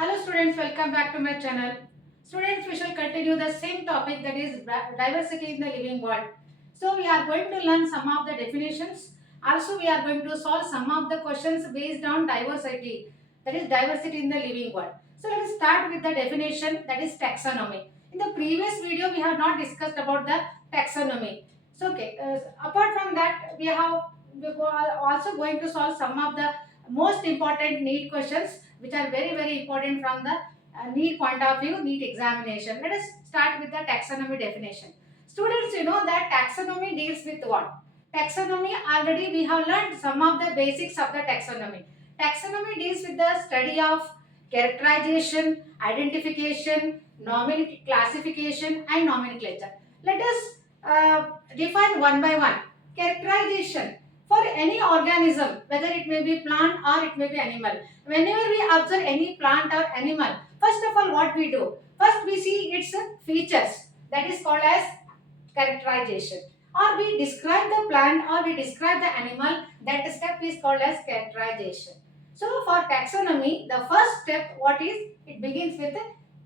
Hello students, welcome back to my channel. Students, we shall continue the same topic, that is diversity in the living world. So we are going to learn some of the definitions. Also we are going to solve some of the questions based on diversity, that is diversity in the living world. So let us start with the definition, that is taxonomy. In the previous video we have not discussed about the taxonomy. So apart from that we are also going to solve some of the most important NEET questions which are very important from the NEET point of view, NEET examination. Let us start with the taxonomy definition. Students, you know that taxonomy deals with what? Taxonomy, already we have learned some of the basics of the taxonomy. Taxonomy deals with the study of characterization, identification, classification and nomenclature. Let us define one by one. Characterization. For any organism, whether it may be plant or it may be animal, whenever we observe any plant or animal, first of all what we do? First we see its features, that is called as characterization. Or we describe the plant or we describe the animal, that step is called as characterization. So for taxonomy, the first step what is? It begins with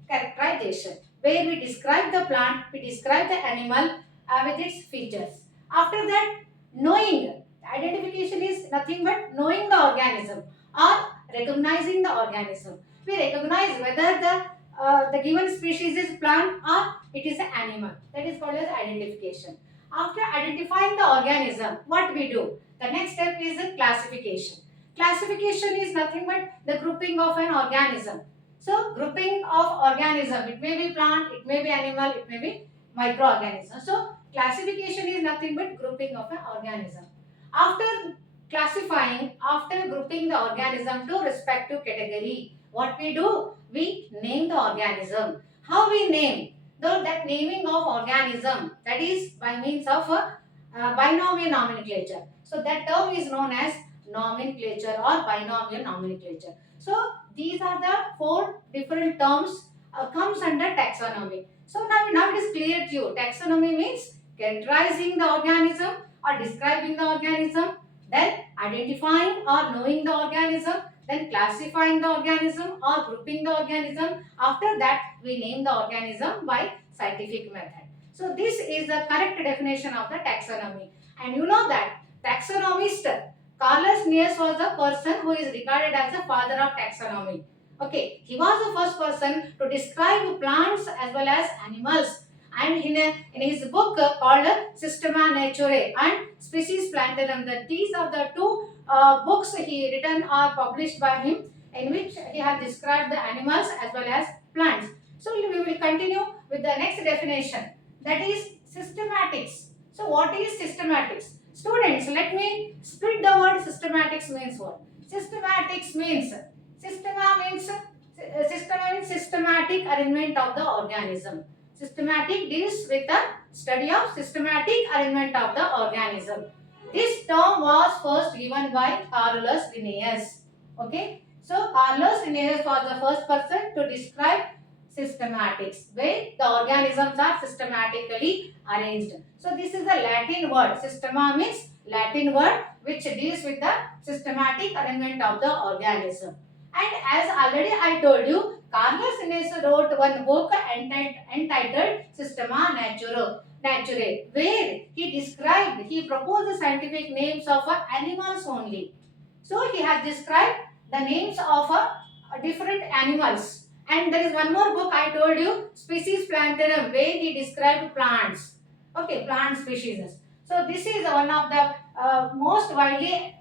characterization, where we describe the plant, we describe the animal with its features. After that, knowing. Identification is nothing but knowing the organism or recognizing the organism. We recognize whether the given species is plant or it is an animal. That is called as identification. After identifying the organism, what we do? The next step is classification. Classification is nothing but the grouping of an organism. So, grouping of organism, it may be plant, it may be animal, it may be microorganism. So, classification is nothing but grouping of an organism. After classifying, after grouping the organism to respective category, what we do? We name the organism. How we name? Though that naming of organism, that is by means of binomial nomenclature. So that term is known as nomenclature or binomial nomenclature. So these are the four different terms comes under taxonomy. So now it is clear to you. Taxonomy means characterizing the organism or describing the organism, then identifying or knowing the organism, then classifying the organism or grouping the organism. After that, we name the organism by scientific method. So this is the correct definition of the taxonomy. And you know that taxonomist Carlos Linnaeus was the person who is regarded as the father of taxonomy. Okay, he was the first person to describe plants as well as animals, and in his book called Systema Naturae and Species Plantarum, these are the two books he written or published by him, in which he has described the animals as well as plants. So we will continue with the next definition, that is systematics. So what is systematics? Students, let me split the word systematics means what? Systematics means systematic arrangement of the organism. Systematic deals with the study of systematic arrangement of the organism. This term was first given by Carlos Linnaeus. Okay, so Carlos Linnaeus was the first person to describe systematics, where the organisms are systematically arranged. So this is the Latin word. Systema means Latin word which deals with the systematic arrangement of the organism. And as already I told you, Carlos Linnaeus wrote one book entitled Systema Naturae, where he proposed the scientific names of animals only. So he has described the names of different animals. And there is one more book I told you, Species Plantarum, where he described plants. Okay, plant species. So this is one of the most widely,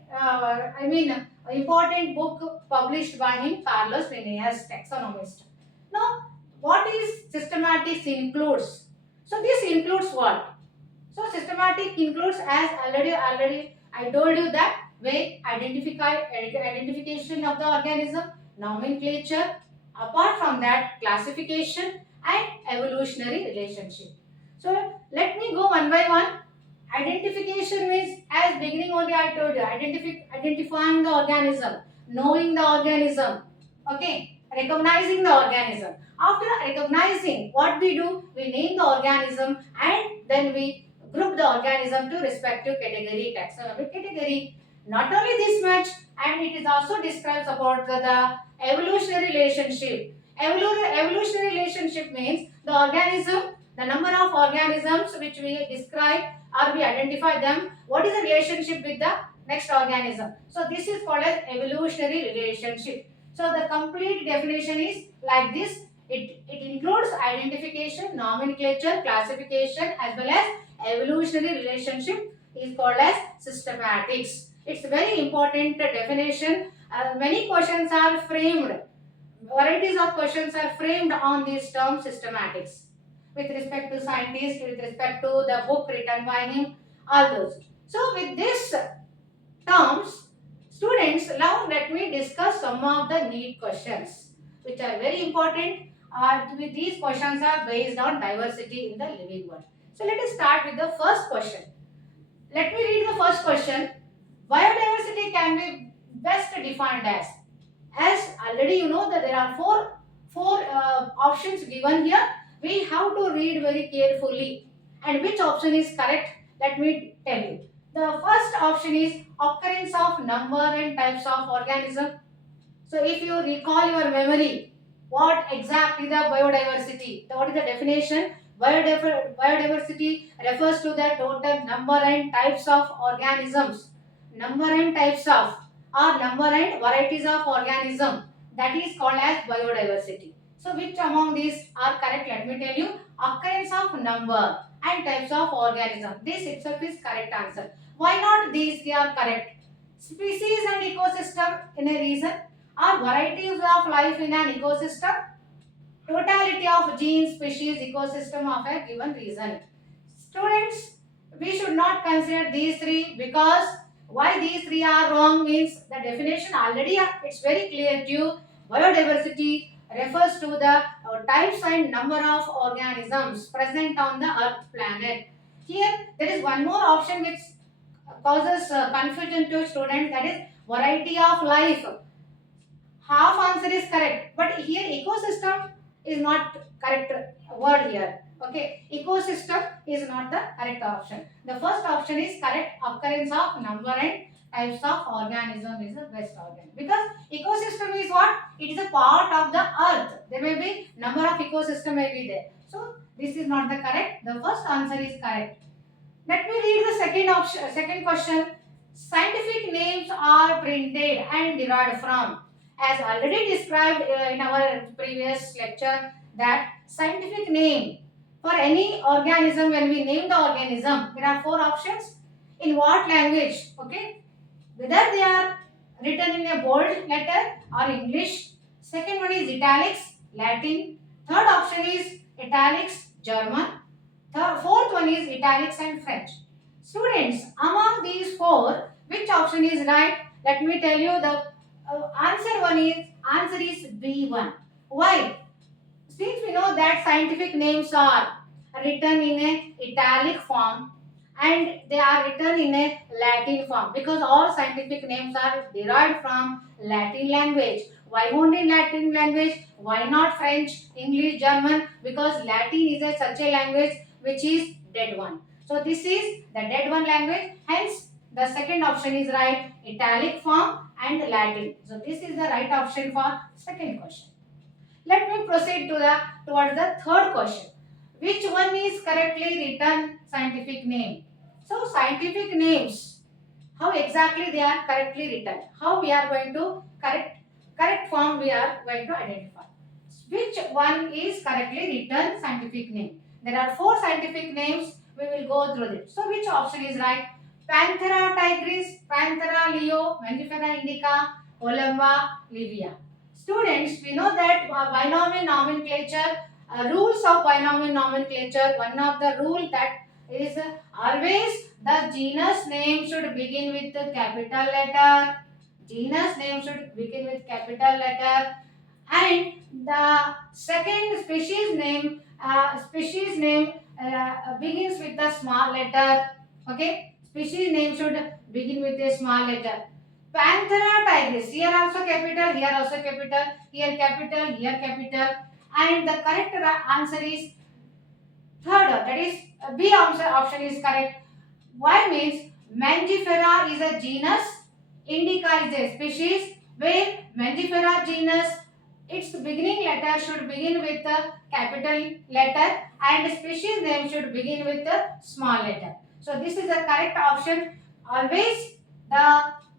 important book published by him, Carlos Linnaeus, taxonomist. Now, what is systematics includes? So this includes what? So systematic includes, as already I told you, that way identification of the organism, nomenclature, apart from that classification and evolutionary relationship. So let me go one by one. Identification means, as beginning only I told you, identifying the organism, knowing the organism, okay, recognizing the organism. After recognizing, what we do? We name the organism and then we group the organism to respective category, taxonomic category. Not only this much, and it is also describes about the evolutionary relationship. Evolutionary relationship means the organism, the number of organisms which we describe or we identify them, what is the relationship with the next organism. So this is called as evolutionary relationship. So the complete definition is like this. It includes identification, nomenclature, classification as well as evolutionary relationship is called as systematics. It's very important definition. Many questions are framed, varieties of questions are framed on this term systematics with respect to scientist, with respect to the book written by him, all those. So with this terms, students, now let me discuss some of the Neet questions which are very important. With these questions are based on diversity in the living world. So let us start with the first question. Let me read the first question. Biodiversity can be best defined as already you know that there are four options given here. We have to read very carefully and which option is correct. Let me tell you. The first option is occurrence of number and types of organism. So if you recall your memory, what exactly the biodiversity? What is the definition? Biodiversity refers to the total number and types of organisms. Number and types of or number and varieties of organism. That is called as biodiversity. So which among these are correct? Let me tell you. Occurrence of number and types of organism. This itself is correct answer. Why not these? They are correct. Species and ecosystem in a region or varieties of life in an ecosystem, totality of genes, species, ecosystem of a given region. Students, we should not consider these three because why these three are wrong means the definition already it's very clear to you. Biodiversity refers to the types and number of organisms present on the earth planet. Here there is one more option which causes confusion to students, that is variety of life. Half answer is correct, but here ecosystem is not correct word here. Okay, ecosystem is not the correct option. The first option is correct. Occurrence of number and types of organism is the best organ, because ecosystem is what, it is a part of the earth. There may be number of ecosystem may be there, so this is not the correct. The first answer is correct. Let me read the second option, second question. Scientific names are printed and derived from. As already described in our previous lecture, that scientific name for any organism, when we name the organism, there are four options. In what language? Okay, whether they are written in a bold letter or English. Second one is italics, Latin. Third option is italics, German. Fourth one is italics and French. Students, among these four, which option is right? Let me tell you the answer is B1. Why? Since we know that scientific names are written in a italic form and they are written in a Latin form, because all scientific names are derived from Latin language. Why only Latin language? Why not French, English, German? Because Latin is such a language which is dead one. So this is the dead one language. Hence the second option is right, italic form and Latin. So this is the right option for second question. Let me proceed towards the third question. Which one is correctly written scientific name? So scientific names, how exactly they are correctly written? How we are going to correct form we are going to identify? Which one is correctly written scientific name? There are four scientific names. We will go through it. So which option is right? Panthera tigris, Panthera leo, Mellifera indica, Columba livia. Students, we know that binomial nomenclature, rules of binomial nomenclature, one of the rule that is always the genus name should begin with the capital letter. Genus name should begin with capital letter, and the second species name begins with a small letter. Okay, species name should begin with a small letter. Panthera tigris, here also capital, here also capital, here capital, here capital, and the correct answer is third, that is B option is correct. Why means Mangifera is a genus Indica is a species where Mangifera genus, its beginning letter should begin with a capital letter and species name should begin with a small letter. So this is the correct option. Always the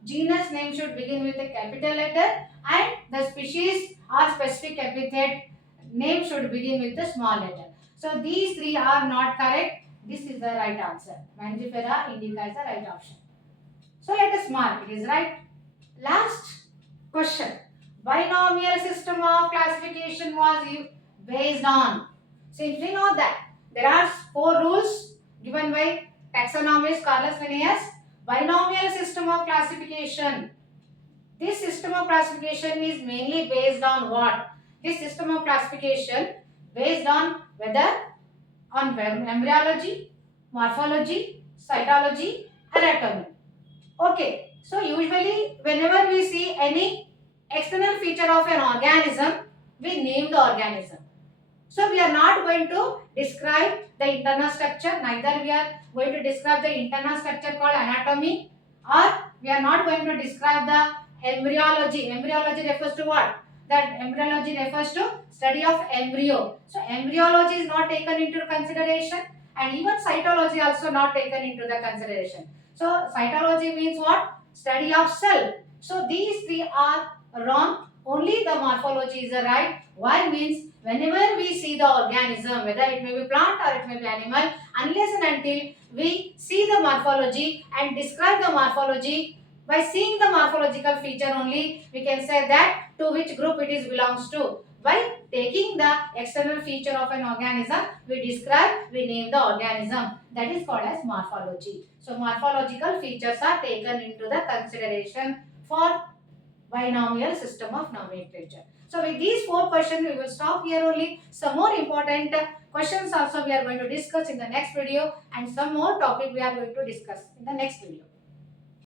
genus name should begin with a capital letter and the species or specific epithet name should begin with a small letter. So these three are not correct. This is the right answer. Mangifera indica is the right option. So let us mark it is right. Last question. Binomial system of classification was based on. Since we know that there are 4 rules given by taxonomist Carlos Linnaeus. Binomial system of classification. This system of classification is mainly based on what? This system of classification based on whether on embryology, morphology, cytology, anatomy. Okay, so usually whenever we see any external feature of an organism, we name the organism. So we are not going to describe the internal structure, neither we are going to describe the internal structure called anatomy, or we are not going to describe the embryology. Embryology refers to what? That embryology refers to study of embryo. So embryology is not taken into consideration and even cytology also not taken into the consideration. So cytology means what? Study of cell. So these three are wrong. Only the morphology is the right. Why means whenever we see the organism, whether it may be plant or it may be animal, unless and until we see the morphology and describe the morphology, by seeing the morphological feature only, we can say that to which group it is belongs to. By taking the external feature of an organism, we describe, we name the organism. That is called as morphology. So morphological features are taken into the consideration for binomial system of nomenclature. So with these 4 questions, we will stop here only. Some more important questions also we are going to discuss in the next video and some more topic we are going to discuss in the next video.